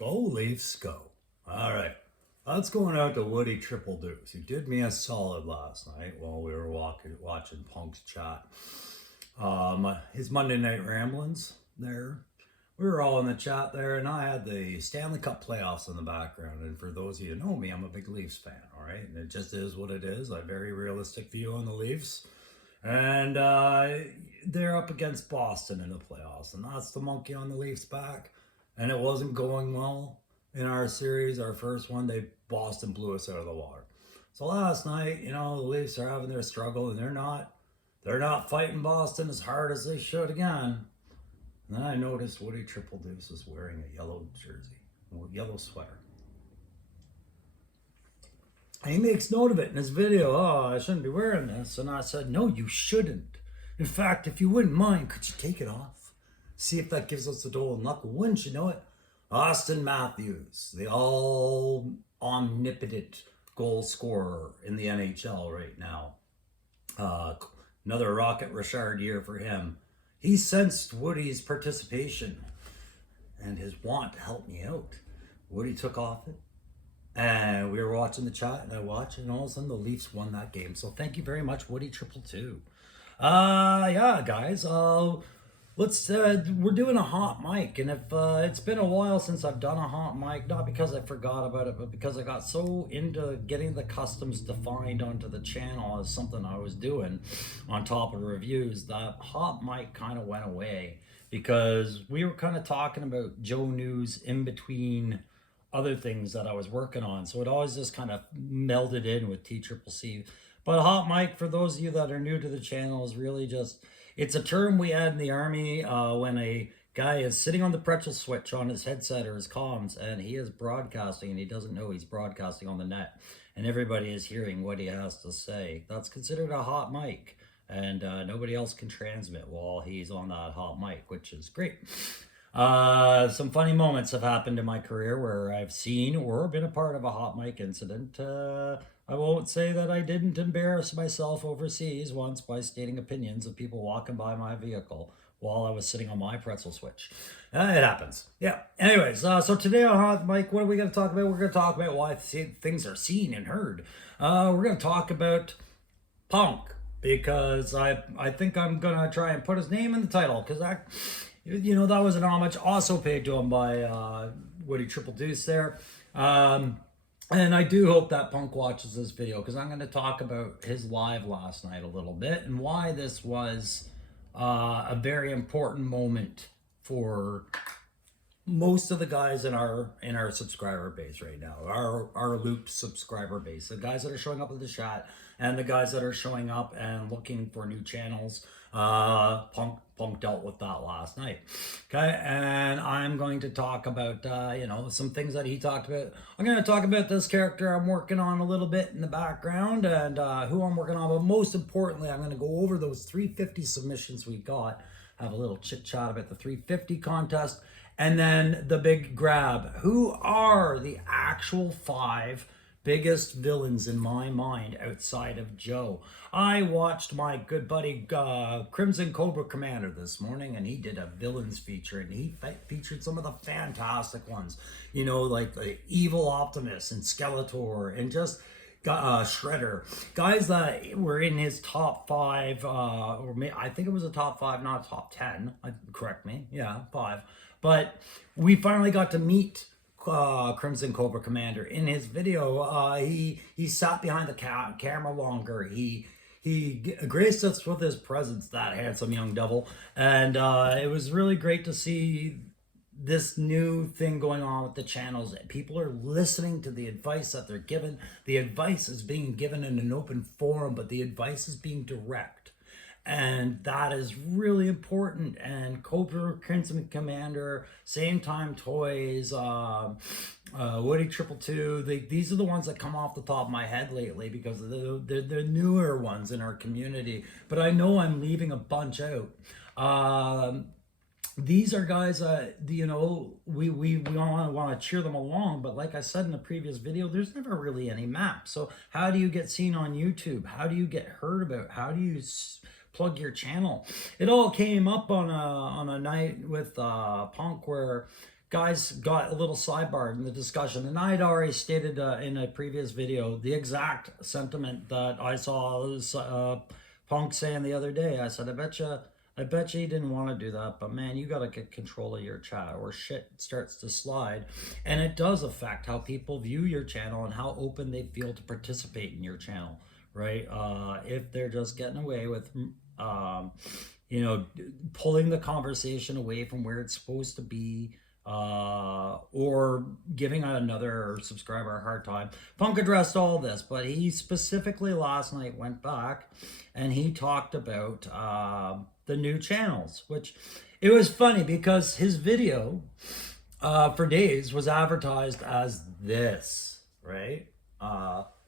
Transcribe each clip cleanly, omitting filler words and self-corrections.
Go Leafs, go. All right. That's going out to Woody Triple Deuce. He did me a solid last night while we were watching Punk's chat. His Monday Night Ramblings there. We were all in the chat there, and I had the Stanley Cup playoffs in the background. And for those of you who know me, I'm a big Leafs fan, all right? And it just is what it is. I have a very realistic view on the Leafs. And they're up against Boston in the playoffs, and that's the monkey on the Leafs' back. And it wasn't going well in our series, our first one. Boston blew us out of the water. So last night, the Leafs are having their struggle, and they're not fighting Boston as hard as they should again. And then I noticed Woody Triple Deuce is wearing a yellow jersey, a yellow sweater. And he makes note of it in his video. Oh, I shouldn't be wearing this. And I said, no, you shouldn't. In fact, if you wouldn't mind, could you take it off? See if that gives us the golden knuckle. Wouldn't you know it? Austin Matthews, the all omnipotent goal scorer in the NHL right now. Another Rocket Richard year for him. He sensed Woody's participation and his want to help me out. Woody took off it. And we were watching the chat, and I watched, and all of a sudden the Leafs won that game. So thank you very much, Woody Triple Two. Yeah, guys. We're doing a hot mic, and if it's been a while since I've done a hot mic, not because I forgot about it, but because I got so into getting the customs defined onto the channel as something I was doing on top of reviews, that hot mic kind of went away because we were kind of talking about Joe News in between other things that I was working on. So it always just kind of melded in with TCCC. But hot mic, for those of you that are new to the channel, is really just, it's a term we had in the Army when a guy is sitting on the pretzel switch on his headset or his comms, and he is broadcasting, and he doesn't know he's broadcasting on the net, and everybody is hearing what he has to say. That's considered a hot mic, and nobody else can transmit while he's on that hot mic, which is great. Some funny moments have happened in my career where I've seen or been a part of a hot mic incident. I won't say that I didn't embarrass myself overseas once by stating opinions of people walking by my vehicle while I was sitting on my pretzel switch. It happens. Yeah. Anyways, so today on Hot Mic, what are we going to talk about? We're going to talk about why things are seen and heard. We're going to talk about Punk, because I think I'm going to try and put his name in the title, because that was an homage also paid to him by Woody Triple Deuce there. And I do hope that Punk watches this video, because I'm going to talk about his live last night a little bit and why this was a very important moment for most of the guys in our subscriber base right now, our looped subscriber base, the guys that are showing up in the chat and the guys that are showing up and looking for new channels. Punk dealt with that last night. Okay, and I'm going to talk about some things that he talked about. I'm going to talk about this character I'm working on a little bit in the background, and who I'm working on, but most importantly, I'm going to go over those 350 submissions we got, have a little chit chat about the 350 contest, and then the big grab. Who are the actual 5 biggest villains in my mind outside of Joe? I watched my good buddy Crimson Cobra Commander this morning, and he did a villains feature, and he featured some of the fantastic ones, like the Evil Optimus and Skeletor and just Shredder, guys that were in his top 5, I think it was a top 5, not top 10. Correct me, yeah, 5. But we finally got to meet Crimson Cobra Commander in his video. He sat behind the camera longer. He graced us with his presence, that handsome young devil, and it was really great to see this new thing going on with the channels. People are listening to the advice that they're given. The advice is being given in an open forum, but the advice is being direct. And that is really important. And Cobra, Crimson Commander, Same Time Toys, Woody Triple Two, these are the ones that come off the top of my head lately, because they're newer ones in our community. But I know I'm leaving a bunch out. These are guys that, we want to cheer them along, but like I said in the previous video, there's never really any map. So how do you get seen on YouTube? How do you get heard about? How do you plug your channel? It all came up on a night with Punk, where guys got a little sidebarred in the discussion, and I had already stated in a previous video the exact sentiment that I saw Punk saying the other day. I said, I bet you he didn't want to do that, but man, you got to get control of your chat or shit starts to slide. And it does affect how people view your channel and how open they feel to participate in your channel, right? If they're just getting away with, you know, pulling the conversation away from where it's supposed to be, or giving another subscriber a hard time. Punk addressed all this, but he specifically last night went back and he talked about the new channels, which it was funny because his video for days was advertised as this, right?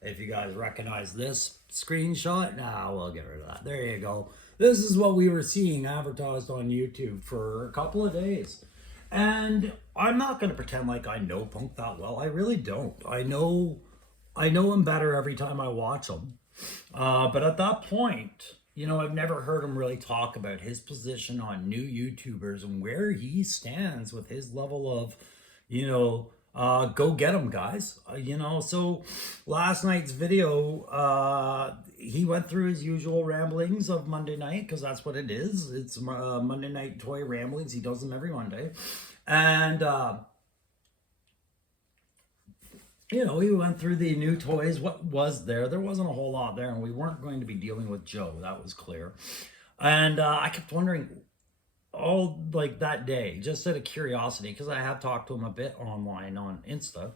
If you guys recognize this screenshot, we'll get rid of that. There you go. This is what we were seeing advertised on YouTube for a couple of days. And I'm not going to pretend like I know Punk that well. I really don't. I know him better every time I watch him. But at that point, you know, I've never heard him really talk about his position on new YouTubers and where he stands with his level of, you know, go get him, guys. You know, so last night's video, he went through his usual ramblings of Monday night, because that's what it is. It's Monday night toy ramblings. He does them every Monday. And, you know, he went through the new toys. What was there? There wasn't a whole lot there, and we weren't going to be dealing with Joe. That was clear. And I kept wondering all like that day, just out of curiosity, because I have talked to him a bit online on Insta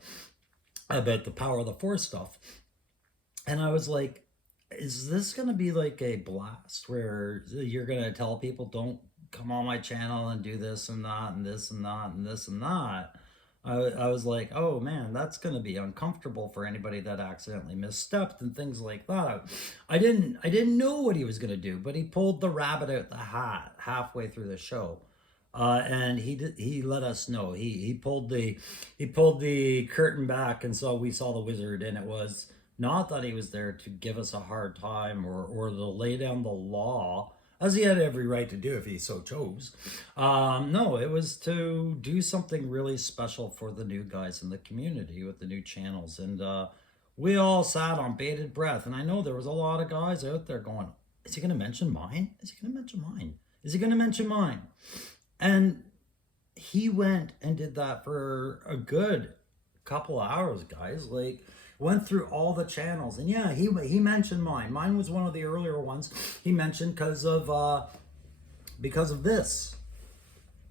about the power of the force stuff. And I was like, is this going to be like a blast where you're going to tell people don't come on my channel and do this and that and this and that and this and that? I was like, oh man, that's going to be uncomfortable for anybody that accidentally misstepped and things like that. I didn't know what he was going to do, but he pulled the rabbit out the hat halfway through the show. And he let us know. He pulled the curtain back, and so we saw the wizard, and it was not that he was there to give us a hard time or to lay down the law, as he had every right to do if he so chose. No, it was to do something really special for the new guys in the community with the new channels. And we all sat on bated breath. And I know there was a lot of guys out there going, is he going to mention mine? Is he going to mention mine? Is he going to mention mine? And he went and did that for a good couple hours, guys. Like, went through all the channels, and yeah, he mentioned mine. Mine was one of the earlier ones he mentioned because of this.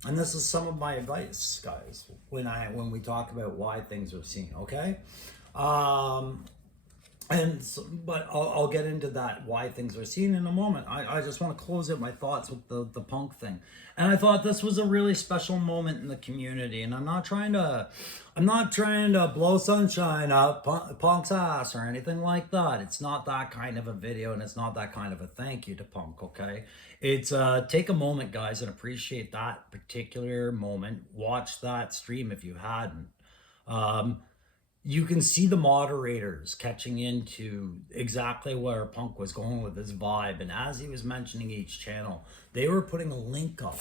And this is some of my advice, guys, when we talk about why things are seen. Okay, and so, but I'll get into that, why things are seen, in a moment. I just want to close out my thoughts with the Punk thing. And I thought this was a really special moment in the community. And I'm not trying to blow sunshine up Punk's ass or anything like that. It's not that kind of a video, and it's not that kind of a thank you to Punk, okay? It's take a moment, guys, and appreciate that particular moment. Watch that stream if you hadn't. You can see the moderators catching into exactly where Punk was going with his vibe. And as he was mentioning each channel, they were putting a link up.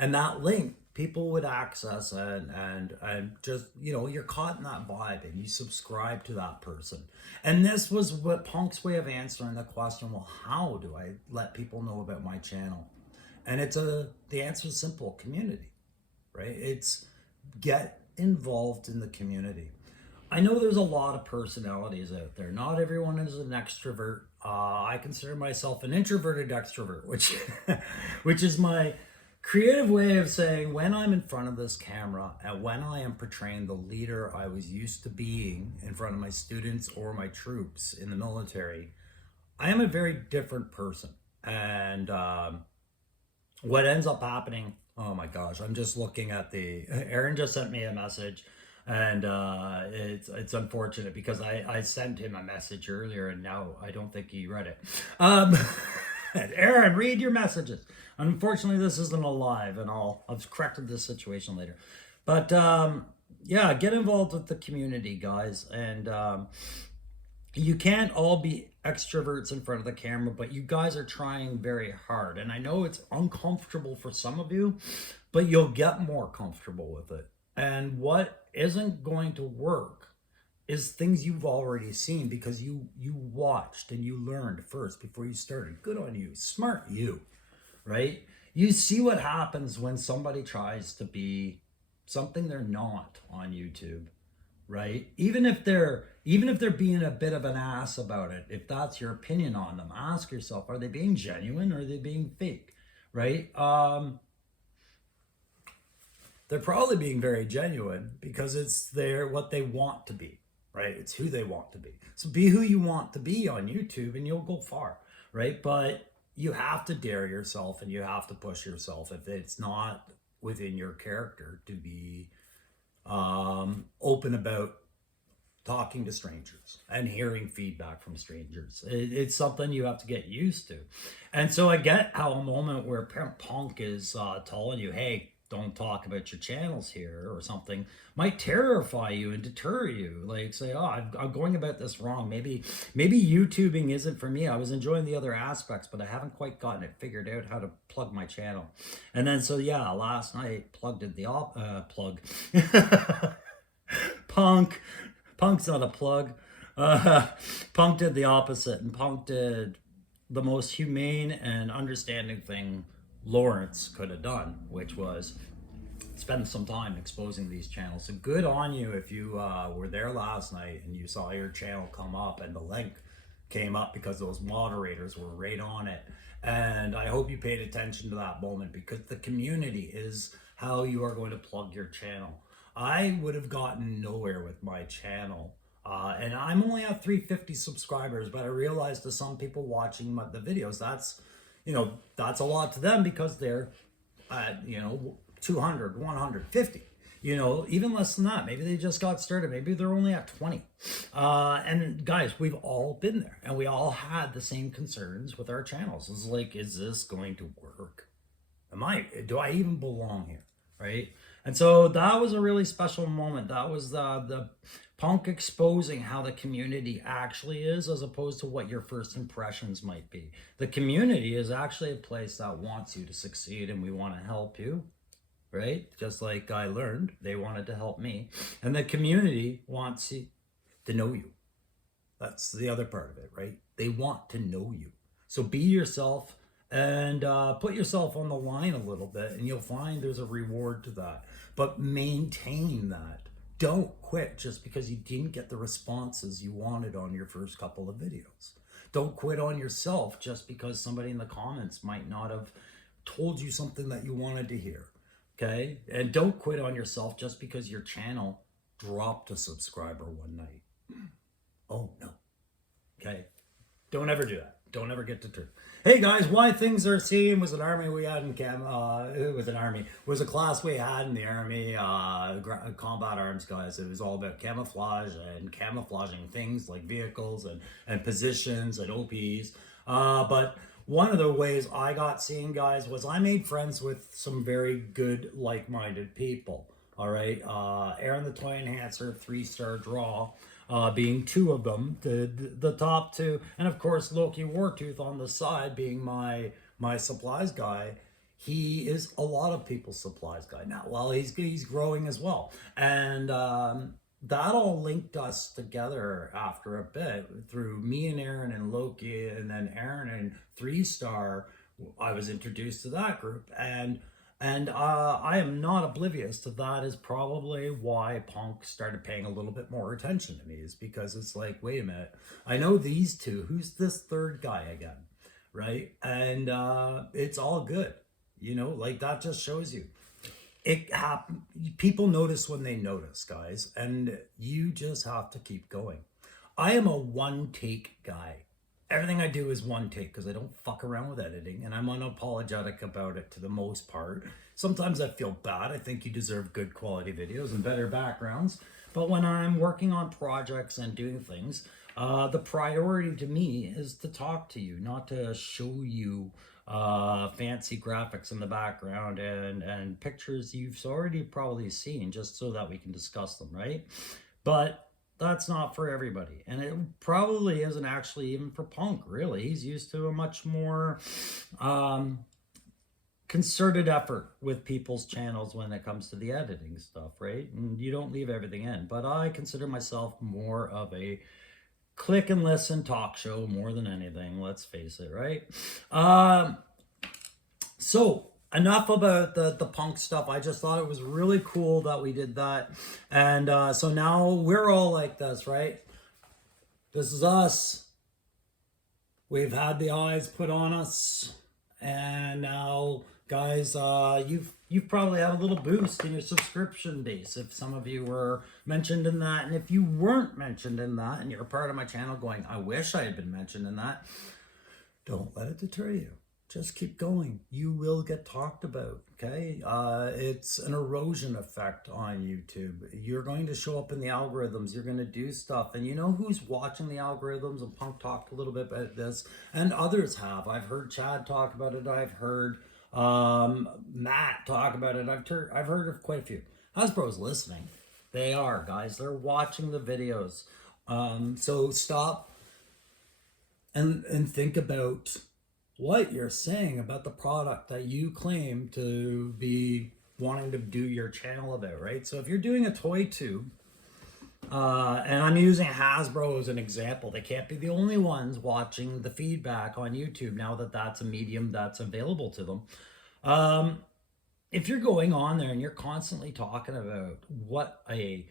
And that link, people would access and just, you know, you're caught in that vibe and you subscribe to that person. And this was what Punk's way of answering the question, well, how do I let people know about my channel? And the answer is simple: community, right? It's get involved in the community. I know there's a lot of personalities out there. Not everyone is an extrovert. I consider myself an introverted extrovert, which is my creative way of saying when I'm in front of this camera and when I am portraying the leader I was used to being in front of my students or my troops in the military, I am a very different person. And what ends up happening, oh my gosh, I'm just looking at Aaron just sent me a message. And it's unfortunate because I sent him a message earlier and now I don't think he read it. Aaron, read your messages. Unfortunately, this isn't a live, and I've corrected this situation later. But yeah, get involved with the community, guys. And you can't all be extroverts in front of the camera, but you guys are trying very hard. And I know it's uncomfortable for some of you, but you'll get more comfortable with it. And what isn't going to work is things you've already seen because you watched and you learned first before you started. Good on you. Smart you, right? You see what happens when somebody tries to be something they're not on YouTube, right? Even if they're being a bit of an ass about it, if that's your opinion on them, ask yourself, are they being genuine or are they being fake? Right? They're probably being very genuine because it's what they want to be, right? It's who they want to be. So be who you want to be on YouTube and you'll go far, right? But you have to dare yourself and you have to push yourself if it's not within your character to be open about talking to strangers and hearing feedback from strangers. It's something you have to get used to. And so I get how a moment where Punk is telling you, hey, don't talk about your channels here or something might terrify you and deter you. Like say, oh, I'm going about this wrong. Maybe YouTubing isn't for me. I was enjoying the other aspects, but I haven't quite gotten it figured out how to plug my channel. And then so yeah, last night plugged in the plug. Punk's not a plug. Punk did the opposite, and Punk did the most humane and understanding thing Lawrence could have done, which was spend some time exposing these channels. So good on you if you were there last night and you saw your channel come up and the link came up because those moderators were right on it. And I hope you paid attention to that moment because the community is how you are going to plug your channel. I would have gotten nowhere with my channel. And I'm only at 350 subscribers, but I realized to some people watching the videos, that's a lot to them because they're at, 200, 150, even less than that. Maybe they just got started. Maybe they're only at 20. And guys, we've all been there and we all had the same concerns with our channels. It's like, is this going to work? Do I even belong here? Right? And so that was a really special moment. That was the Punk exposing how the community actually is as opposed to what your first impressions might be. The community is actually a place that wants you to succeed and we want to help you, right? Just like I learned, they wanted to help me. And the community wants to know you. That's the other part of it, right? They want to know you. So be yourself and put yourself on the line a little bit and you'll find there's a reward to that. But maintain that. Don't quit just because you didn't get the responses you wanted on your first couple of videos. Don't quit on yourself just because somebody in the comments might not have told you something that you wanted to hear. Okay? And don't quit on yourself just because your channel dropped a subscriber one night. Oh no. Okay? Don't ever do that. Don't ever get deterred. Hey guys, why things are seen was an army we had in was a class we had in the army, combat arms guys. It was all about camouflage and camouflaging things like vehicles and positions and OPs. But one of the ways I got seen, guys, was I made friends with some very good, like-minded people. All right, Aaron the Toy Enhancer, 3-star draw. Being two of them, the top two, and of course Loki Wartooth on the side being my supplies guy. He is a lot of people's supplies guy now. Well, he's growing as well, and that all linked us together after a bit through me and Aaron and Loki, and then Aaron and 3-star. I was introduced to that group, and I am not oblivious to that is probably why Punk started paying a little bit more attention to me, is because it's like, wait a minute, I know these two, who's this third guy again, right? And it's all good, like that just shows you. People notice when they notice, guys, and you just have to keep going. I am a one-take guy. Everything I do is one take because I don't fuck around with editing and I'm unapologetic about it to the most part. Sometimes I feel bad. I think you deserve good quality videos and better backgrounds. But when I'm working on projects and doing things, the priority to me is to talk to you, not to show you fancy graphics in the background and pictures you've already probably seen just so that we can discuss them, right? But that's not for everybody, and it probably isn't actually even for Punk, really. He's used to a much more concerted effort with people's channels when it comes to the editing stuff, right? And you don't leave everything in. But I consider myself more of a click and listen talk show more than anything. Let's face it, right? So enough about the punk stuff. I just thought it was really cool that we did that. And so now we're all like this, right? This is us. We've had the eyes put on us. And now, guys, you've probably had a little boost in your subscription base if some of you were mentioned in that. And if you weren't mentioned in that and you're part of my channel going, I wish I had been mentioned in that, don't let it deter you. Just keep going. You will get talked about, okay? It's an erosion effect on YouTube. You're going to show up in the algorithms. You're going to do stuff. And you know who's watching the algorithms? And Punk talked a little bit about this. And others have. I've heard Chad talk about it. I've heard Matt talk about it. I've heard of quite a few. Hasbro's listening. They are, guys. They're watching the videos. So stop and think about what you're saying about the product that you claim to be wanting to do your channel about, right? So if you're doing a toy tube, and I'm using Hasbro as an example, they can't be the only ones watching the feedback on YouTube now that that's a medium that's available to them. If you're going on there and you're constantly talking about what a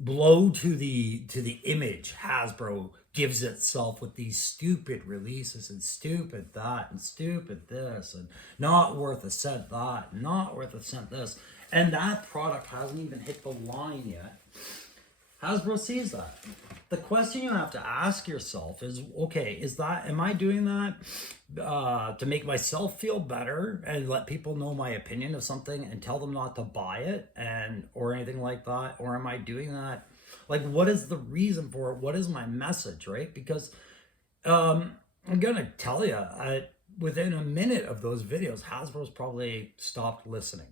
blow to the image Hasbro gives itself with these stupid releases and stupid that and stupid this and not worth a cent that, not worth a cent this, and that product hasn't even hit the line yet. Hasbro sees that. The question you have to ask yourself is, okay, am I doing that to make myself feel better and let people know my opinion of something and tell them not to buy it or anything like that? Or am I doing that? Like, what is the reason for it? What is my message, right? Because I'm going to tell you, within a minute of those videos, Hasbro's probably stopped listening.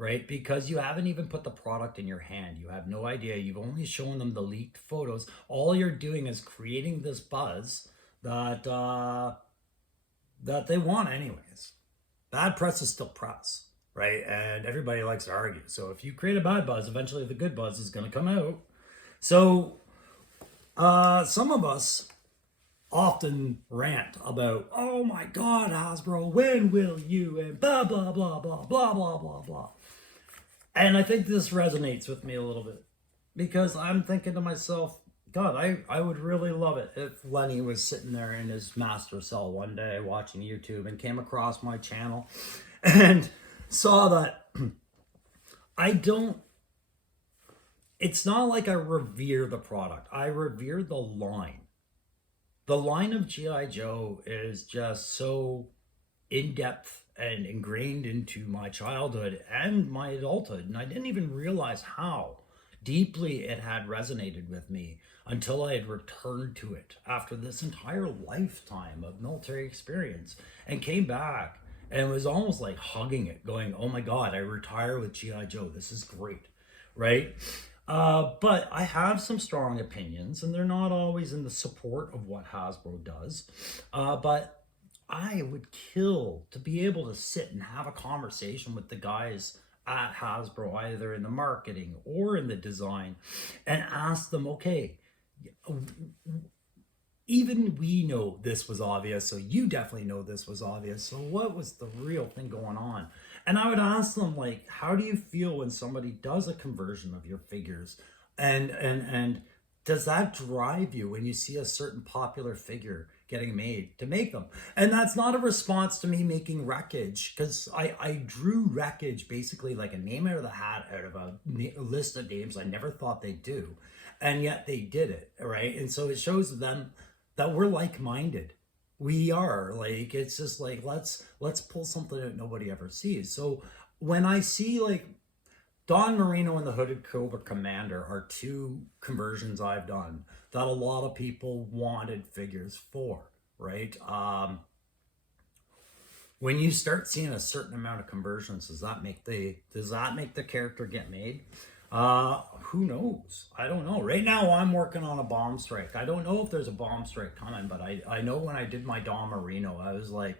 Right? Because you haven't even put the product in your hand. You have no idea. You've only shown them the leaked photos. All you're doing is creating this buzz that they want anyways. Bad press is still press, right? And everybody likes to argue. So if you create a bad buzz, eventually the good buzz is going to come out. So some of us often rant about, oh my God, Hasbro, when will you, and blah, blah, blah, blah, blah, blah, blah, blah. And I think this resonates with me a little bit because I'm thinking to myself, God, I would really love it if Lenny was sitting there in his master cell one day watching YouTube and came across my channel and saw that it's not like I revere the product. I revere the line. The line of G.I. Joe is just so in-depth and ingrained into my childhood and my adulthood. And I didn't even realize how deeply it had resonated with me until I had returned to it after this entire lifetime of military experience and came back and was almost like hugging it, going, oh my God, I retire with G.I. Joe. This is great, right? But I have some strong opinions, and they're not always in the support of what Hasbro does. But I would kill to be able to sit and have a conversation with the guys at Hasbro, either in the marketing or in the design, and ask them, okay, even we know this was obvious, so you definitely know this was obvious, so what was the real thing going on? And I would ask them, like, how do you feel when somebody does a conversion of your figures? And does that drive you when you see a certain popular figure getting made to make them? And that's not a response to me making Wreckage, because I drew Wreckage basically like a name out of the hat out of a list of names I never thought they'd do, and yet they did it, right? And so it shows them that we're like-minded. We are, like, it's just like, let's pull something that nobody ever sees. So when I see, like, Don Marino and the Hooded Cobra Commander are two conversions I've done that a lot of people wanted figures for, right? When you start seeing a certain amount of conversions, does that make the character get made? Who knows? I don't know. Right now I'm working on a bomb strike. I don't know if there's a bomb strike coming, but I know when I did my Don Marino, I was like,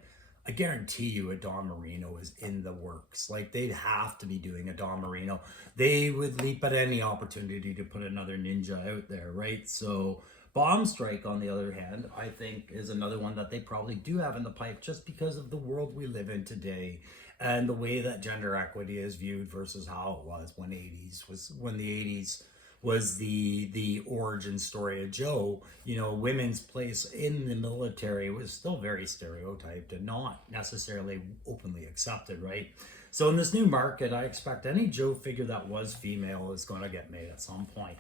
I guarantee you a Don Marino is in the works. Like, they'd have to be doing a Don Marino. They would leap at any opportunity to put another ninja out there, right? So Bomb Strike, on the other hand, I think is another one that they probably do have in the pipe, just because of the world we live in today and the way that gender equity is viewed versus how it was when the 80s was the origin story of Joe. You know, women's place in the military was still very stereotyped and not necessarily openly accepted, right? So in this new market, I expect any Joe figure that was female is going to get made at some point.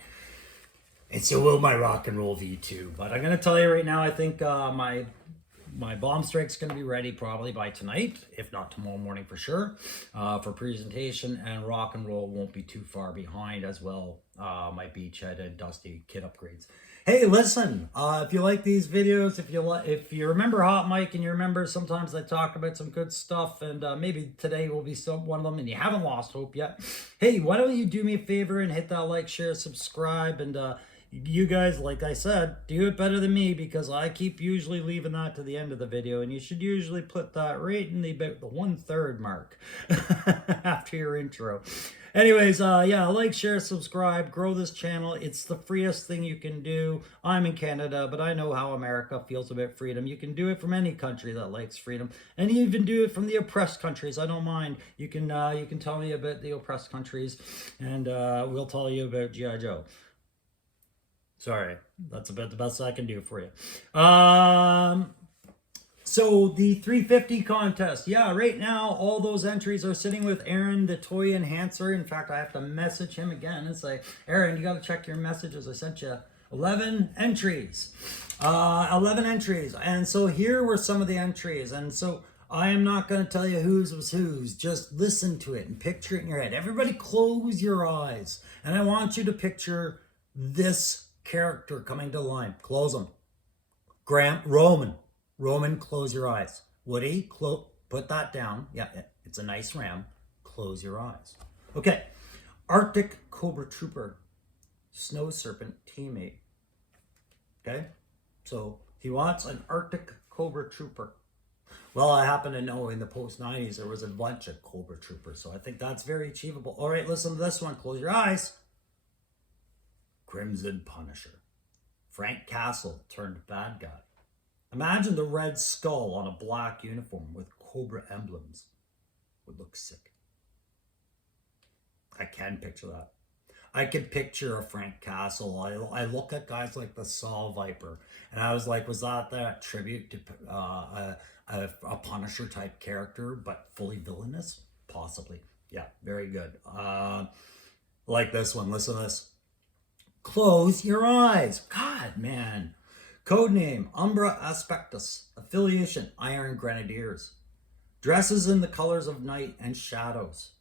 And so will my rock and roll V2. But I'm going to tell you right now, I think my Bomb Strike's going to be ready probably by tonight, if not tomorrow morning for sure, for presentation. And rock and roll won't be too far behind as well. My Beachhead and Dusty kit upgrades. Hey, listen, if you like these videos, if you remember Hot Mike and you remember sometimes I talk about some good stuff, and maybe today will be one of them, and you haven't lost hope yet, hey, why don't you do me a favor and hit that like, share, subscribe, and you guys, like I said, do it better than me, because I keep usually leaving that to the end of the video, and you should usually put that right in about the 1/3 mark after your intro. Anyways, yeah, like, share, subscribe, grow this channel. It's the freest thing you can do. I'm in Canada, but I know how America feels about freedom. You can do it from any country that likes freedom, and even do it from the oppressed countries. I don't mind. You can tell me about the oppressed countries, and we'll tell you about G.I. Joe. Sorry, that's about the best I can do for you. So the 350 contest, yeah, right now all those entries are sitting with Aaron, the toy enhancer. In fact, I have to message him again and say, Aaron, you got to check your messages. I sent you 11 entries. 11 entries. And so here were some of the entries. And so I am not going to tell you whose was whose. Just listen to it and picture it in your head. Everybody close your eyes. And I want you to picture this character coming to line. Close them. Roman, close your eyes. Woody, put that down. Yeah, it's a nice ram. Close your eyes. Okay. Arctic Cobra Trooper, Snow Serpent teammate. Okay? So he wants an Arctic Cobra Trooper. Well, I happen to know in the post-90s there was a bunch of Cobra Troopers, so I think that's very achievable. All right, listen to this one. Close your eyes. Crimson Punisher. Frank Castle turned bad guy. Imagine the red skull on a black uniform with Cobra emblems. Would look sick. I can picture that. I could picture a Frank Castle. I look at guys like the Saw Viper, and I was like, was that tribute to a Punisher type character, but fully villainous? Possibly. Yeah, very good. Like this one. Listen to this. Close your eyes. God, man. Codename, Umbra Aspectus. Affiliation, Iron Grenadiers. Dresses in the colors of night and shadows,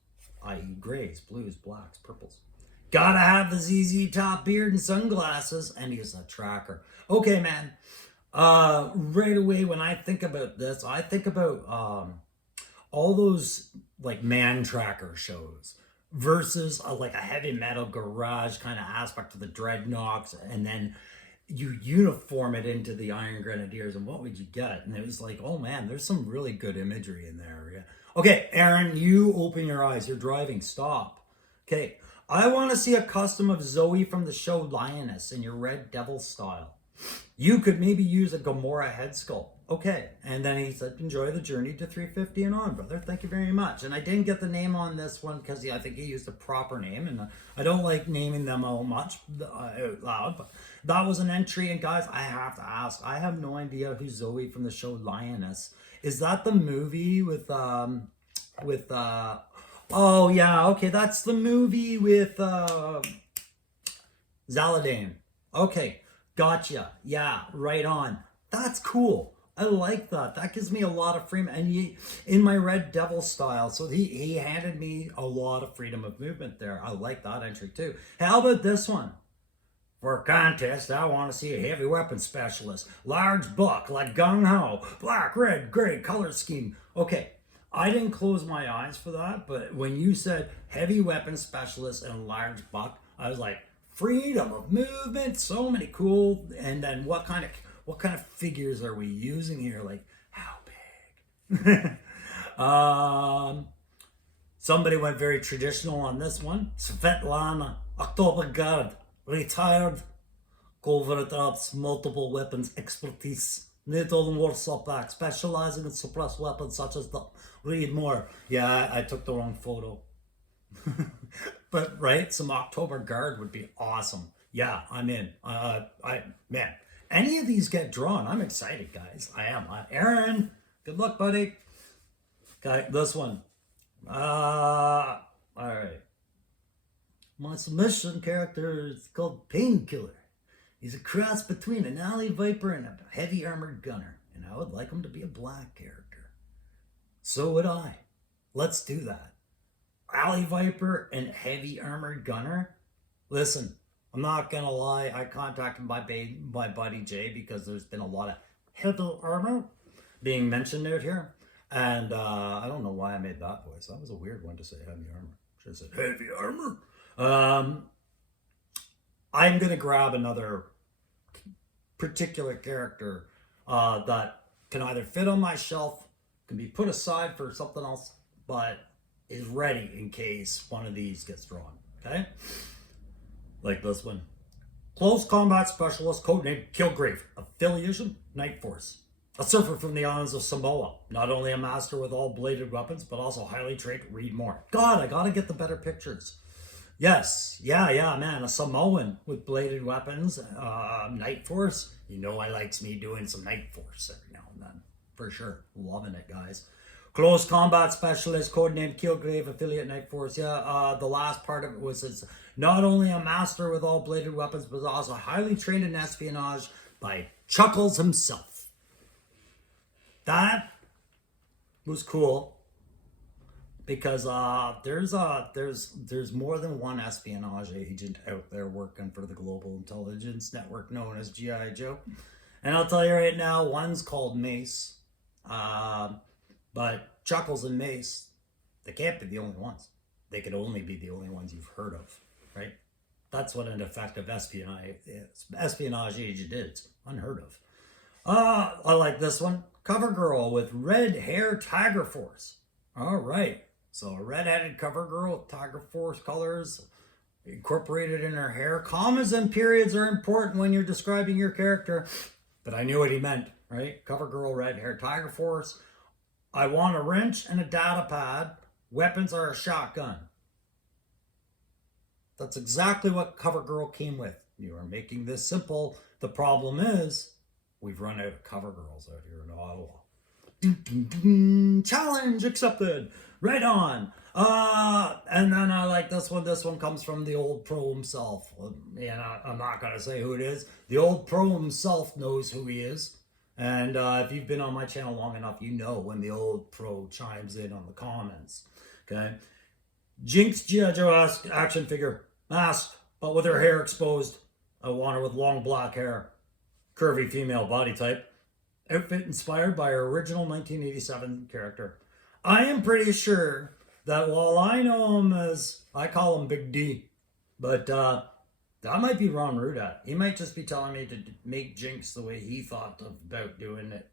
i.e. grays, blues, blacks, purples. Gotta have the ZZ Top beard and sunglasses, and he's a tracker. Okay, man. Right away when I think about this, I think about all those like man tracker shows versus like a heavy metal garage kind of aspect to the Dreadnoks, and then you uniform it into the Iron Grenadiers, and what would you get? And it was like, oh man, there's some really good imagery in there. Yeah. Okay, Aaron, you open your eyes. You're driving. Stop. Okay, I want to see a custom of Zoe from the show Lioness in your Red Devil style. You could maybe use a Gamora head sculpt. Okay, and then he said, enjoy the journey to 350 and on, brother. Thank you very much. And I didn't get the name on this one because I think he used a proper name, and I don't like naming them all much out loud, but that was an entry. And guys, I have to ask, I have no idea who Zoe from the show Lioness. Is that the movie with oh yeah, okay, that's the movie with Zaladane. Okay, gotcha. Yeah, right on. That's cool. I like that. That gives me a lot of freedom. And in my Red Devil style, so he handed me a lot of freedom of movement there. I like that entry too. How about this one? For a contest, I want to see a heavy weapon specialist. Large buck, like gung-ho. Black, red, gray, color scheme. Okay, I didn't close my eyes for that, but when you said heavy weapon specialist and large buck, I was like, freedom of movement, so many cool. And then what kind of figures are we using here? Like, how big? um, Somebody went very traditional on this one. Svetlana, October Guard, retired, covert-ops, multiple weapons expertise. Little and Warsaw back, specializing in suppressed weapons such as the. Read more. Yeah, I took the wrong photo. But right, some October Guard would be awesome. Yeah, I'm in. Man, any of these get drawn, I'm excited, guys. I am. Aaron, good luck, buddy. Okay, this one. All right. My submission character is called Painkiller. He's a cross between an alley viper and a heavy armored gunner, and I would like him to be a black character. So would I. Let's do that. Alley viper and heavy armored gunner. Listen, I'm not gonna lie. I contacted my buddy Jay because there's been a lot of heavy armor being mentioned out here, and I don't know why I made that voice. That was a weird one to say, heavy armor. Should have said heavy armor. I'm gonna grab another particular character that can either fit on my shelf, can be put aside for something else, but is ready in case one of these gets drawn. Okay, like this one. Close combat specialist, codenamed Kilgrave, affiliation Night Force. A surfer from the islands of Samoa. Not only a master with all bladed weapons, but also highly trained. Read more. God, I gotta get the better pictures. Yes, yeah, man. A Samoan with bladed weapons, Night Force. You know I likes me doing some Night Force every now and then. For sure. Loving it, guys. Close combat specialist, codenamed Kilgrave, affiliate Night Force. Yeah, the last part of it was it's not only a master with all bladed weapons, but also highly trained in espionage by Chuckles himself. That was cool because there's more than one espionage agent out there working for the global intelligence network known as GI Joe, and I'll tell you right now, one's called Mace. But Chuckles and Mace, they can't be the only ones. They could only be the only ones you've heard of, right? That's what an effective espionage agent is. Unheard of. I like this one. Cover girl with red hair Tiger Force. All right. So a red-headed cover girl with Tiger Force colors incorporated in her hair. Commas and periods are important when you're describing your character, but I knew what he meant, right? Cover girl, red hair Tiger Force. I want a wrench and a data pad. Weapons are a shotgun. That's exactly what Cover Girl came with. You are making this simple. The problem is, we've run out of cover girls out here in Ottawa. Challenge accepted. Right on. And then I like this one. This one comes from the old pro himself. And I'm not going to say who it is. The old pro himself knows who he is. And if you've been on my channel long enough, you know when the old pro chimes in on the comments. Okay. Jinx G.I. Joe action figure. Masked, but with her hair exposed. I want her with long black hair. Curvy female body type. Outfit inspired by her original 1987 character. I am pretty sure that while I know him as, I call him Big D, but that might be Ron Rudat. He might just be telling me to make Jinx the way he thought about doing it.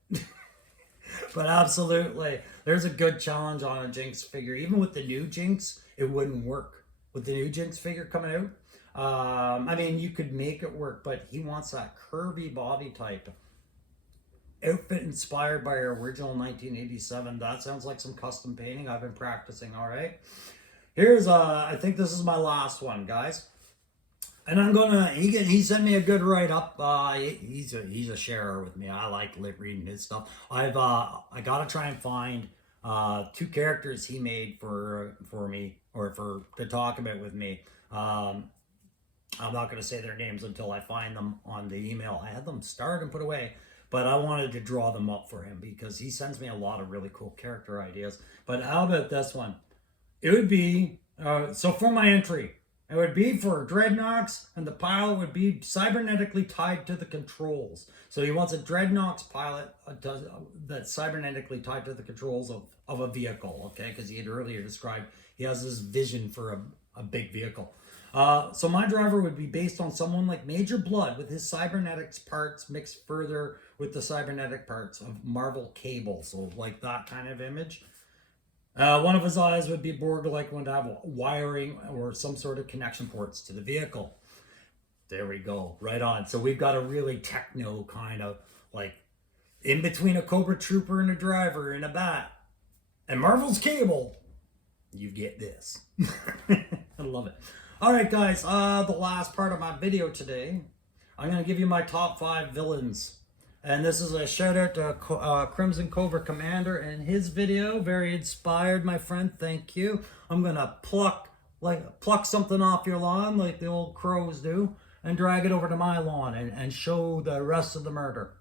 But absolutely, there's a good challenge on a Jinx figure. Even with the new Jinx, it wouldn't work. With the new Jinx figure coming out, I mean, you could make it work, but he wants that curvy body type. Outfit inspired by her original 1987. That sounds like some custom painting. I've been practicing, all right? Here's, I think this is my last one, guys. And I'm gonna. He sent me a good write up. He's a sharer with me. I like reading his stuff. I gotta try and find 2 characters he made for me or to talk about with me. I'm not gonna say their names until I find them on the email. I had them starred and put away, but I wanted to draw them up for him because he sends me a lot of really cool character ideas. But how about this one? It would be so for my entry. It would be for Dreadnoks, and the pilot would be cybernetically tied to the controls. So he wants a Dreadnoks pilot that's cybernetically tied to the controls of a vehicle, okay? Because he had earlier described he has this vision for a big vehicle. So my driver would be based on someone like Major Blood with his cybernetics parts mixed further with the cybernetic parts of Marvel Cable. So like that kind of image. One of his eyes would be Borg-like, one to have wiring or some sort of connection ports to the vehicle. There we go, right on. So we've got a really techno kind of like in between a Cobra Trooper and a driver and a bat and Marvel's Cable. You get this. I love it. All right, guys, the last part of my video today, I'm going to give you my top 5 villains. And this is a shout out to Crimson Cobra Commander and his video. Very inspired, my friend. Thank you. I'm going to pluck something off your lawn like the old crows do and drag it over to my lawn and show the rest of the murder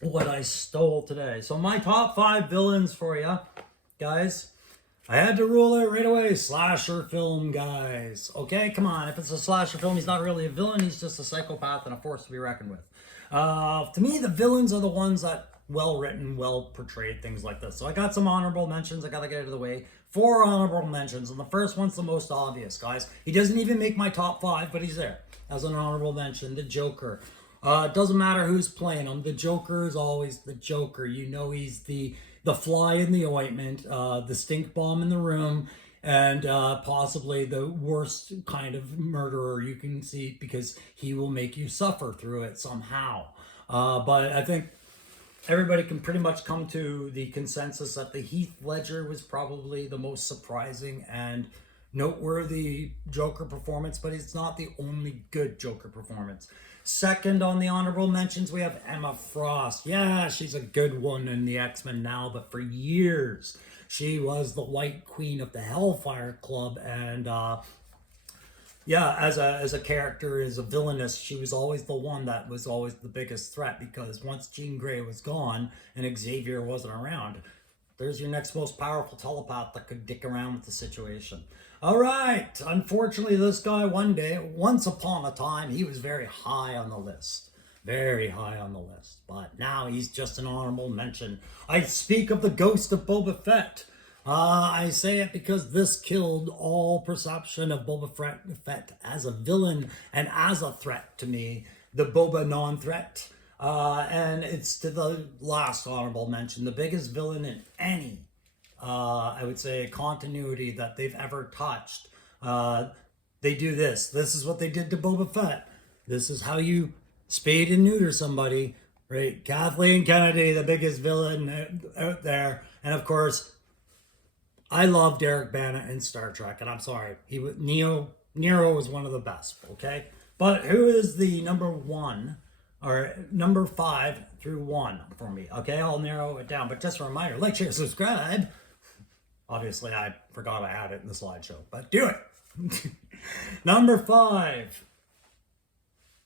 what I stole today. So my top 5 villains for you, guys. I had to rule it right away. Slasher film, guys. Okay, come on. If it's a slasher film, he's not really a villain. He's just a psychopath and a force to be reckoned with. To me, the villains are the ones that well written, well portrayed, things like this. So I got some honorable mentions. I got to get out of the way. 4 honorable mentions. And the first one's the most obvious, guys. He doesn't even make my top 5, but he's there as an honorable mention. The Joker. It doesn't matter who's playing him. The Joker is always the Joker. You know he's the fly in the ointment, the stink bomb in the room, and possibly the worst kind of murderer you can see because he will make you suffer through it somehow. But I think everybody can pretty much come to the consensus that the Heath Ledger was probably the most surprising and noteworthy Joker performance, but it's not the only good Joker performance. Second on the honorable mentions, we have Emma Frost. Yeah, she's a good one in the X-Men now, but for years, she was the White Queen of the Hellfire Club. And yeah, as a character, as a villainess, she was always the one that was always the biggest threat because once Jean Grey was gone and Xavier wasn't around, there's your next most powerful telepath that could dick around with the situation. All right. Unfortunately, this guy once upon a time, he was very high on the list. Very high on the list. But now he's just an honorable mention. I speak of the ghost of Boba Fett. I say it because this killed all perception of Boba Fett as a villain and as a threat to me. The Boba non-threat. And it's to the last honorable mention, the biggest villain in any, I would say, continuity that they've ever touched. They do this. This is what they did to Boba Fett. This is how you spade and neuter somebody, right? Kathleen Kennedy, the biggest villain out there. And of course, I loved Eric Bana in Star Trek, and I'm sorry. Nero was one of the best, okay? But who is the number 1? Or number 5 through 1 for me. Okay, I'll narrow it down. But just a reminder, like, share, subscribe. Obviously, I forgot I had it in the slideshow, but do it. Number 5.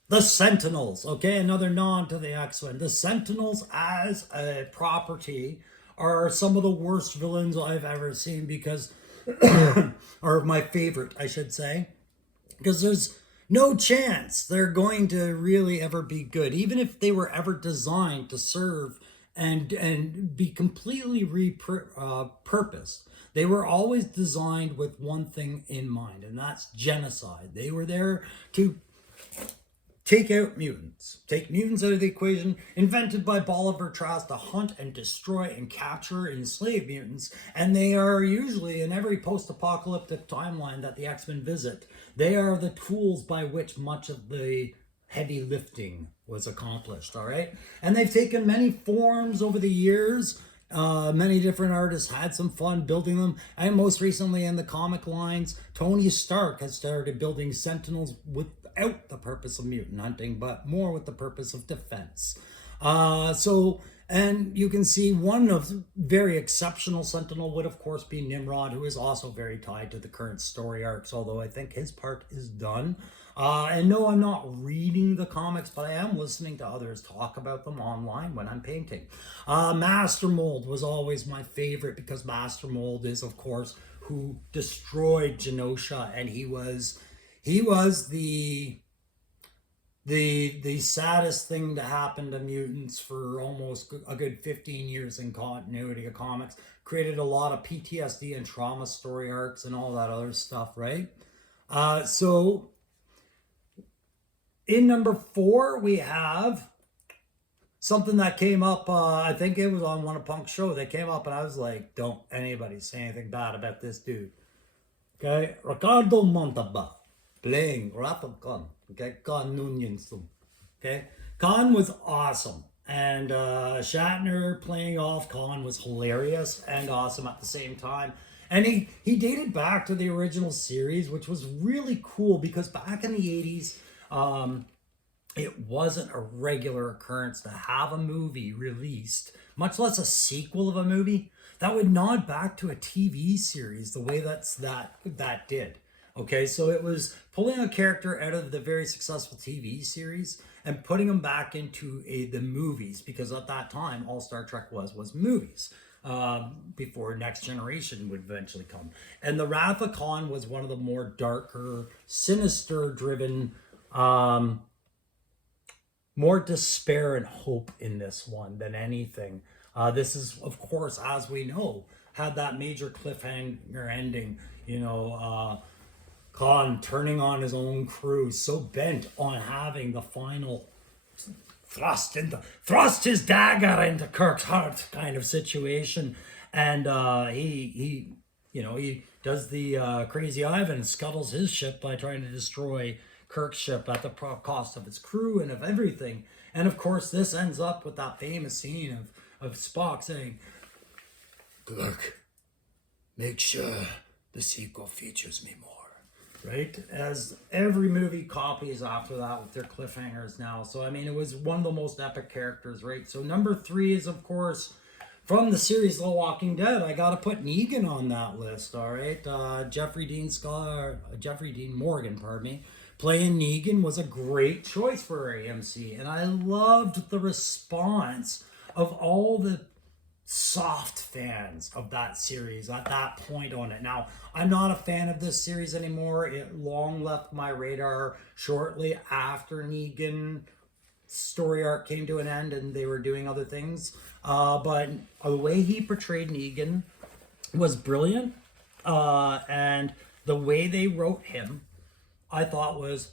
The Sentinels. Okay, another nod to the X-Men. The Sentinels as a property are some of the worst villains I've ever seen because, or my favorite, I should say. Because there's no chance they're going to really ever be good, even if they were ever designed to serve and be completely repurposed. They were always designed with one thing in mind, and that's genocide. They were there to take out mutants, take mutants out of the equation, invented by Bolivar Trask to hunt and destroy and capture and enslave mutants. And they are usually in every post-apocalyptic timeline that the X-Men visit. They are the tools by which much of the heavy lifting was accomplished, all right? And they've taken many forms over the years. Many different artists had some fun building them. And most recently in the comic lines, Tony Stark has started building Sentinels without the purpose of mutant hunting, but more with the purpose of defense. And you can see one of very exceptional Sentinel would, of course, be Nimrod, who is also very tied to the current story arcs, although I think his part is done. And no, I'm not reading the comics, but I am listening to others talk about them online when I'm painting. Master Mold was always my favorite because Master Mold is, of course, who destroyed Genosha, and he was the saddest thing to happen to mutants for almost a good 15 years in continuity of comics. created a lot of PTSD and trauma story arcs and all that other stuff, right? So in number 4, we have something that came up. I think it was on one of Punk's show. They came up and I was like, don't anybody say anything bad about this dude. Okay, Ricardo Montalban playing Rafa Khan. Okay, Khan Noonien. Okay, Khan was awesome, and Shatner playing off Khan was hilarious and awesome at the same time. And he dated back to the original series, which was really cool because back in the 80s, it wasn't a regular occurrence to have a movie released, much less a sequel of a movie, that would nod back to a TV series the way that did. Okay, so it was pulling a character out of the very successful TV series and putting him back into the movies, because at that time all Star Trek was movies, before Next Generation would eventually come. And the Wrath of Khan was one of the more darker, sinister driven, more despair and hope in this one than anything. This is, of course, as we know, had that major cliffhanger ending, Khan turning on his own crew, so bent on having the final thrust his dagger into Kirk's heart kind of situation. And he does the crazy Ivan, scuttles his ship by trying to destroy Kirk's ship at the cost of his crew and of everything. And of course, this ends up with that famous scene of Spock saying, "Kirk, make sure the sequel features me more." Right? As every movie copies after that with their cliffhangers now. So, I mean, it was one of the most epic characters, right? So, number 3 is, of course, from the series The Walking Dead. I got to put Negan on that list, all right? Jeffrey Dean Morgan, playing Negan was a great choice for AMC. And I loved the response of all the soft fans of that series at that point on it. Now, I'm not a fan of this series anymore. It long left my radar shortly after Negan story arc came to an end and they were doing other things. But the way he portrayed Negan was brilliant. And the way they wrote him, I thought was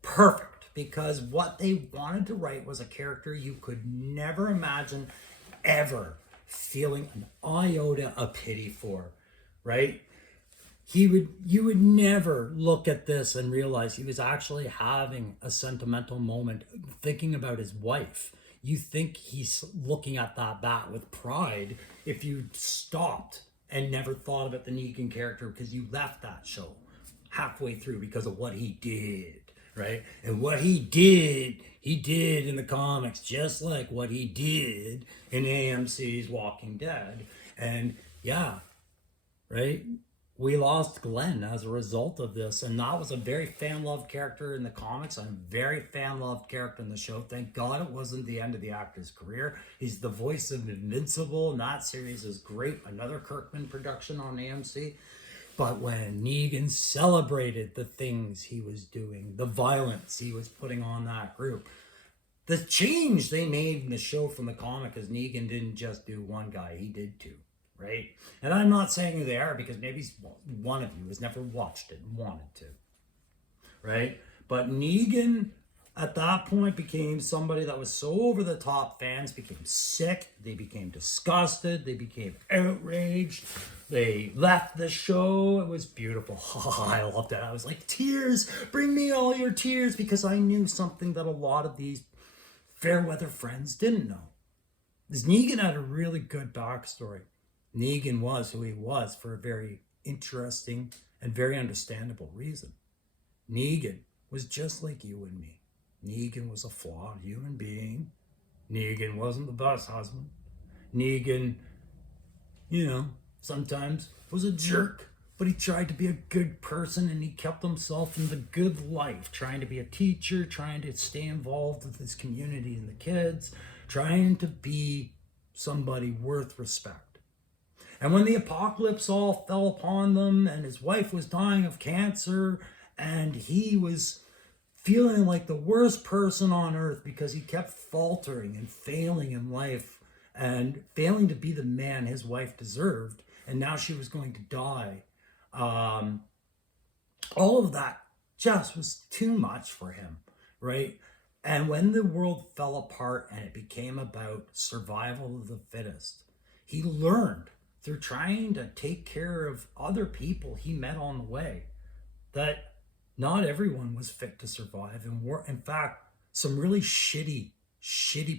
perfect, because what they wanted to write was a character you could never imagine ever feeling an iota of pity for, right? You would never look at this and realize he was actually having a sentimental moment thinking about his wife. You think he's looking at that bat with pride if you stopped and never thought about the Negan character, because you left that show halfway through because of what he did, right? And what he did in the comics, just like what he did in AMC's Walking Dead. And yeah, right? We lost Glenn as a result of this. And that was a very fan-loved character in the comics and a very fan-loved character in the show. Thank God it wasn't the end of the actor's career. He's the voice of Invincible, and that series is great. Another Kirkman production on AMC. But when Negan celebrated the things he was doing, the violence he was putting on that group, the change they made in the show from the comic is Negan didn't just do one guy, he did 2, right? And I'm not saying who they are, because maybe one of you has never watched it and wanted to, right? But Negan at that point became somebody that was so over the top, fans became sick, they became disgusted, they became outraged, they left the show. It was beautiful. I loved it. I was like, tears, bring me all your tears, because I knew something that a lot of these Fairweather friends didn't know. This Negan had a really good backstory. Negan was who he was for a very interesting and very understandable reason. Negan was just like you and me. Negan was a flawed human being. Negan wasn't the best husband. Negan, sometimes was a jerk, but he tried to be a good person, and he kept himself in the good life, trying to be a teacher, trying to stay involved with his community and the kids, trying to be somebody worth respect. And when the apocalypse all fell upon them, and his wife was dying of cancer, and he was feeling like the worst person on earth because he kept faltering and failing in life and failing to be the man his wife deserved, and now she was going to die. Um, all of that just was too much for him, right? And when the world fell apart and it became about survival of the fittest, he learned through trying to take care of other people he met on the way that not everyone was fit to survive. And in fact, some really shitty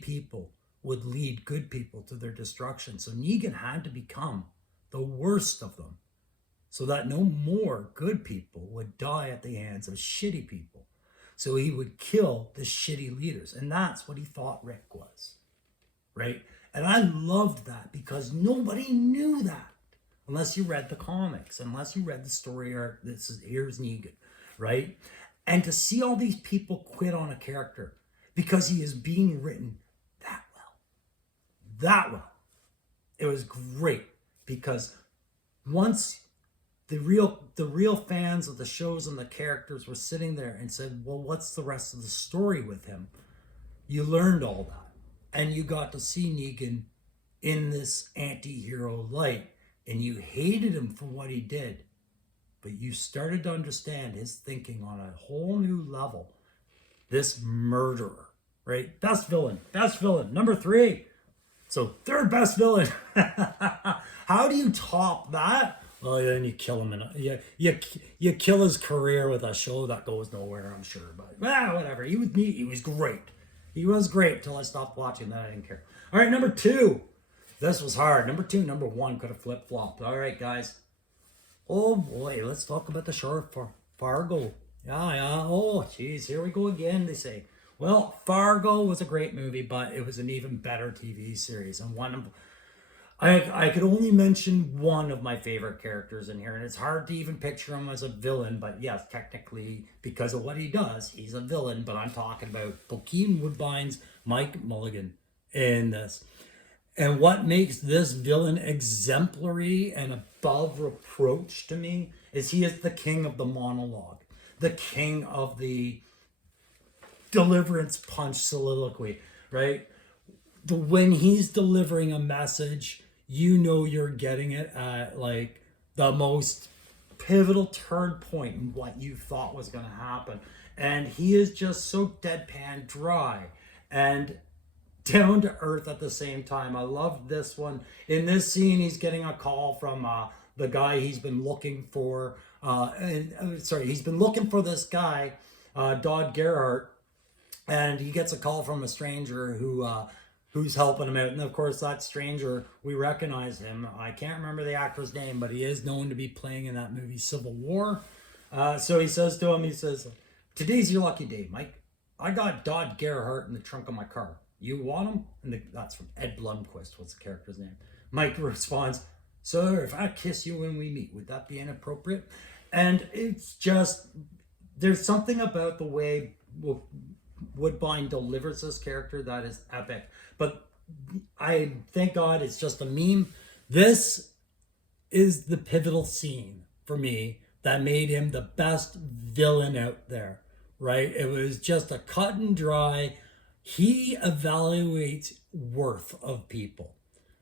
people would lead good people to their destruction. So Negan had to become the worst of them so that no more good people would die at the hands of shitty people. So he would kill the shitty leaders. And that's what he thought Rick was, right? And I loved that because nobody knew that unless you read the comics, unless you read the story arc. Here's Negan, right? And to see all these people quit on a character because he is being written that well, it was great, because once the real fans of the shows and the characters were sitting there and said, well, what's the rest of the story with him? You learned all that. And you got to see Negan in this anti-hero light, and you hated him for what he did. But you started to understand his thinking on a whole new level. This murderer, right? Best villain, number 3. So third best villain. How do you top that? Well, then you kill him, you kill his career with a show that goes nowhere, I'm sure. But whatever. He was great. He was great till I stopped watching. Then I didn't care. All right, number 2. This was hard. Number 2, number 1 could have flip flopped. All right, guys. Oh boy, let's talk about the short for Fargo. Yeah. Oh, geez, here we go again. They say, well, Fargo was a great movie, but it was an even better TV series. And I could only mention one of my favorite characters in here, and it's hard to even picture him as a villain, but yes, technically, because of what he does, he's a villain, but I'm talking about Bokeem Woodbine's Mike Mulligan in this. And what makes this villain exemplary and above reproach to me is he is the king of the monologue, the king of the deliverance punch soliloquy, right? When he's delivering a message, you know you're getting it at like the most pivotal turn point in what you thought was going to happen. And he is just so deadpan dry and down to earth at the same time. I love this one. In this scene, he's getting a call from the guy he's been looking for. He's been looking for this guy, Dodd Gerhardt, and he gets a call from a stranger who's helping him out. And of course, that stranger, we recognize him. I can't remember the actor's name, but he is known to be playing in that movie Civil War. So he says to him, today's your lucky day, Mike. I got Dodd Gerhardt in the trunk of my car. You want him? And that's from Ed Blumquist. What's the character's name? Mike responds, sir, if I kiss you when we meet, would that be inappropriate? And it's just, there's something about the way Woodbine delivers this character that is epic. But I thank God it's just a meme. This is the pivotal scene for me that made him the best villain out there, right? It was just a cut and dry. He evaluates worth of people.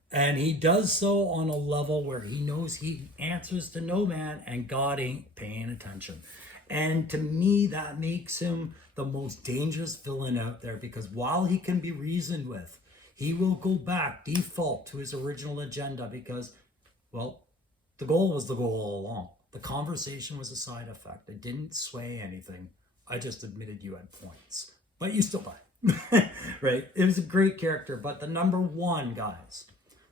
And he does so on a level where he knows he answers to no man and God ain't paying attention. And to me, that makes him the most dangerous villain out there, because while he can be reasoned with, he will go back, default to his original agenda because, well, the goal was the goal all along. The conversation was a side effect. It didn't sway anything. I just admitted you had points, but you still died, right? It was a great character, but the number 1, guys,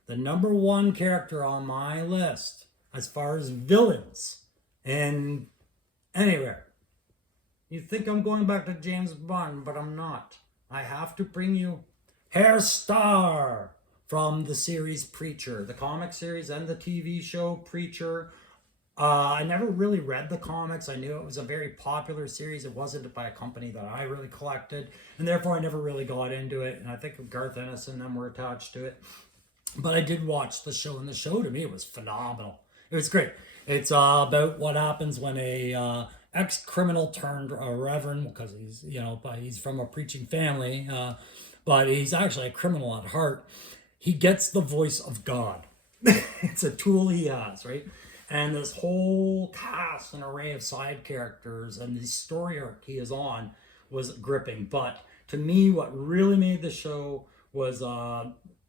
the number 1 character on my list as far as villains and anywhere. You think I'm going back to James Bond, but I'm not. I have to bring you Herr Starr from the series Preacher, the comic series and the TV show Preacher. I never really read the comics. I knew it was a very popular series. It wasn't by a company that I really collected, and therefore I never really got into it. And I think Garth Ennis and them were attached to it. But I did watch the show, and the show to me was phenomenal. It was great. It's about what happens when a ex-criminal turned a reverend, because he's from a preaching family, but he's actually a criminal at heart. he gets the voice of God. It's a tool he has, right? And this whole cast and array of side characters and the story arc he is on was gripping. But to me, what really made the show was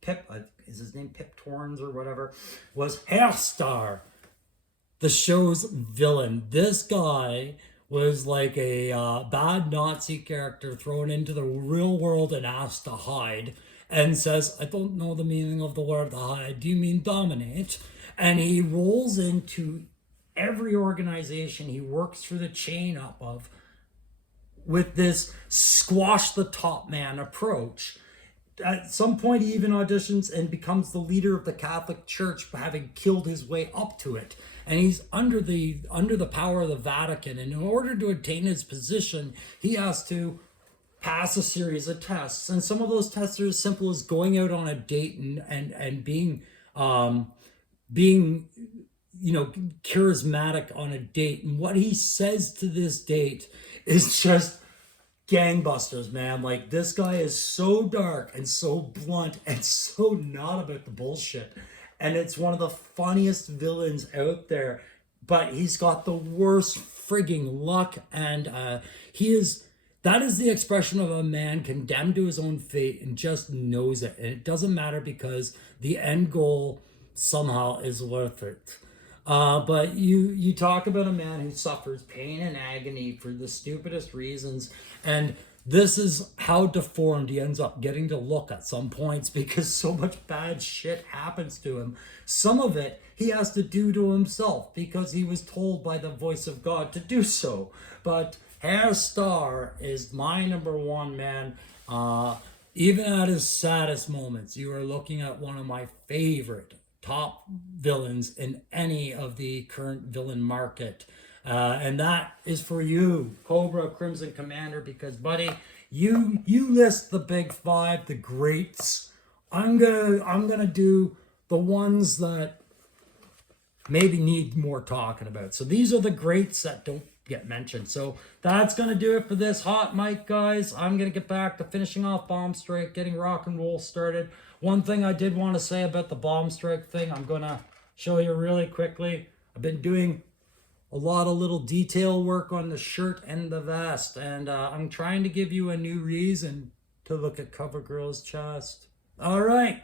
Pip, is his name Pip Torrens or whatever, was Hairstar, the show's villain. This guy was like a bad Nazi character thrown into the real world and asked to hide, and says, I don't know the meaning of the word hide. Do you mean dominate? And he rolls into every organization he works through the chain up of with this squash the top man approach. At some point, he even auditions and becomes the leader of the Catholic Church, having killed his way up to it. And he's under the power of the Vatican. And in order to attain his position, he has to pass a series of tests. And some of those tests are as simple as going out on a date and being charismatic on a date. And what he says to this date is just gangbusters, man. Like, this guy is so dark and so blunt and so not about the bullshit. And it's one of the funniest villains out there, but he's got the worst frigging luck. And that is the expression of a man condemned to his own fate and just knows it. And it doesn't matter because the end goal somehow is worth it. But you talk about a man who suffers pain and agony for the stupidest reasons, and this is how deformed he ends up getting to look at some points because so much bad shit happens to him. Some of it he has to do to himself because he was told by the voice of God to do so. But Hairstar is my number one, man. Even at his saddest moments, you are looking at one of my favorite top villains in any of the current villain market. And that is for you, Cobra Crimson Commander, because, buddy, you list the big five, the greats. I'm gonna do the ones that maybe need more talking about. So these are the greats that don't get mentioned. So that's gonna do it for this hot mic, guys. I'm gonna get back to finishing off Bomb Strike, getting rock and roll started. One thing I did want to say about the Bomb Strike thing, I'm gonna show you really quickly. I've been doing a lot of little detail work on the shirt and the vest, and I'm trying to give you a new reason to look at CoverGirl's chest. All right,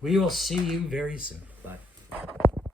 we will see you very soon. Bye.